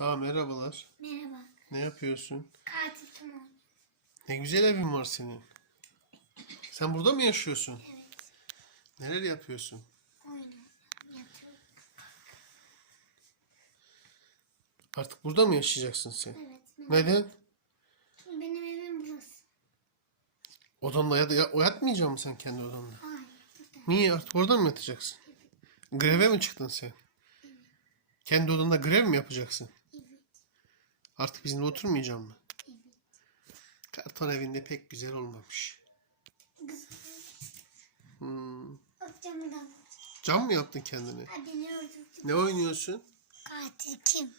Tamam merhabalar. Merhaba. Ne yapıyorsun? Katil oldu? Ne güzel evin var senin. Sen burada mı yaşıyorsun? Evet. Neler yapıyorsun? Oyun yatıyorum. Artık burada mı yaşayacaksın sen? Evet. Neden? benim evim burası. Odanda ya, ya yatmayacak mısın sen kendi odanda? Hayır. Burada. Niye artık orada mı yatacaksın? Greve mi çıktın sen? Kendi odanda grev mi yapacaksın? Artık bizimle oturmayacak mı? Evet. Karton evinde pek güzel olmamış. Güzel. Hmm. Cam mı yaptın kendine? Ha beni öldürdü. Ne oynuyorsun? Katil kim?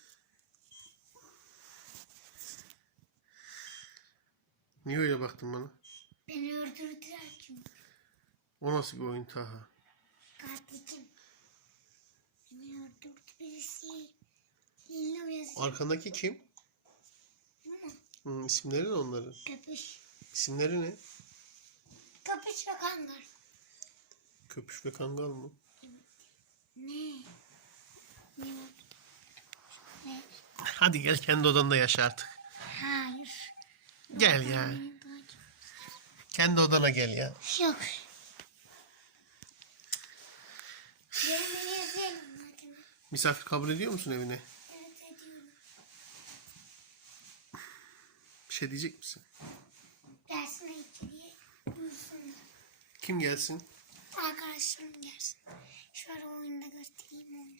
Niye öyle baktın bana? Beni öldürdüler kim? O nasıl bir oyun Taha? Katil kim? Beni öldürdü birisi. Arkandaki kim? Hmm, isimleri ne onların? Köpüş. İsimleri ne? Köpüş ve kangar. Köpüş ve kangal mı? Ne? Ne? Ne? Hadi gel kendi odanda yaşa artık. Hayır. Gel ya. Kendi odana gel ya. Yok. Misafir kabul ediyor musun evine? Evet ediyorum. Bir şey diyecek misin? Gelsin içeriye. Buyursunlar. Kim gelsin? Arkadaşlarım gelsin. Şöyle oyunda göstereyim onu.